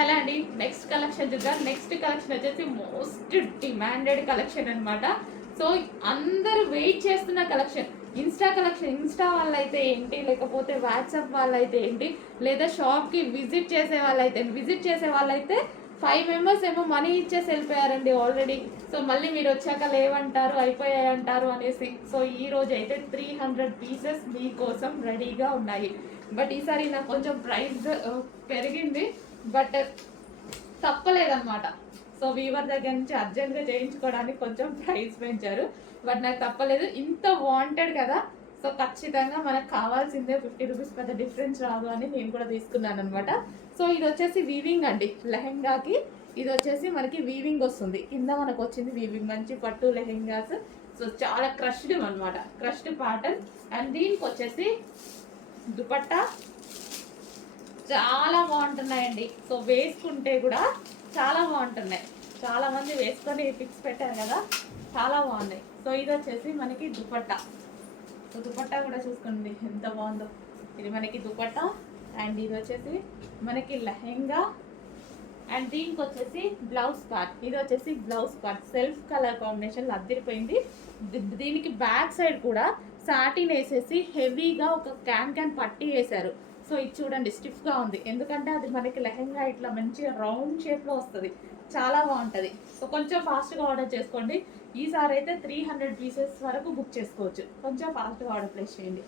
Hello అండి, next collection చూద్దాం. Next collection వచ్చేసి మోస్ట్ డిమాండెడ్ కలెక్షన్ అనమాట. సో అందరూ వెయిట్ చేస్తున్న కలెక్షన్. ఇన్స్టా వాళ్ళైతే ఏంటి, లేకపోతే వాట్సాప్ వాళ్ళైతే ఏంటి, లేదా షాప్కి విజిట్ చేసే వాళ్ళైతే 5 మెంబర్స్ ఏమో మనీ ఇచ్చేసి వెళ్ళిపోయారండి ఆల్రెడీ. సో మళ్ళీ మీరు వచ్చాక లేవంటారు, అయిపోయాయంటారు అనేసి. సో ఈ రోజు అయితే 300 పీసెస్ మీకోసం రెడీగా ఉన్నాయి. బట్ ఈసారి నాకు కొంచెం ప్రైస్ పెరిగింది, బట్ తప్పలేదన్నమాట. సో వీవర్ దగ్గర నుంచి అర్జెంట్గా చేయించుకోవడానికి కొంచెం ప్రైస్ పెంచారు, బట్ నాకు తప్పలేదు. ఇంత వాంటెడ్ కదా, సో ఖచ్చితంగా మనకు కావాల్సిందే. 50 రూపీస్ పెద్ద డిఫరెన్స్ రాదు అని నేను కూడా తీసుకున్నాను అనమాట. సో ఇది వచ్చేసి వీవింగ్ అండి, లెహెంగాకి ఇది వచ్చేసి మనకి వీవింగ్ వస్తుంది. కింద మనకు వచ్చింది వీవింగ్, మంచి పట్టు లెహెంగాస్. సో చాలా క్రష్డ్ అనమాట, క్రష్డ్ ప్యాటర్న్. అండ్ దీనికి వచ్చేసి దుపట్టా చాలా బాగుంటున్నాయండి. సో వేసుకుంటే కూడా చాలా బాగుంటున్నాయి. చాలా మంది వేసుకొని పిక్స్ పెట్టారు కదా, చాలా బాగున్నాయి. సో ఇది వచ్చేసి మనకి దుపట్టా. సో దుపట్టా కూడా చూసుకోండి ఎంత బాగుందో. ఇది మనకి దుపట్టా. అండ్ ఇది వచ్చేసి మనకి లెహెంగా. అండ్ దీనికి వచ్చేసి బ్లౌజ్ పార్ట్. ఇది వచ్చేసి blouse part self colour combination అద్దరిపోయింది. దీనికి బ్యాక్ సైడ్ కూడా సాటిన్ వేసేసి హెవీగా ఒక క్యాన్ పట్టి వేశారు. సో ఇది చూడండి స్టిఫ్గా ఉంది, ఎందుకంటే అది మనకి లెహెంగా ఇట్లా మంచిగా రౌండ్ షేప్లో వస్తుంది, చాలా బాగుంటుంది. సో కొంచెం ఫాస్ట్గా ఆర్డర్ చేసుకోండి. ఈసారి అయితే 300 పీసెస్ వరకు బుక్ చేసుకోవచ్చు. కొంచెం ఫాస్ట్గా ఆర్డర్ ప్లేస్ చేయండి.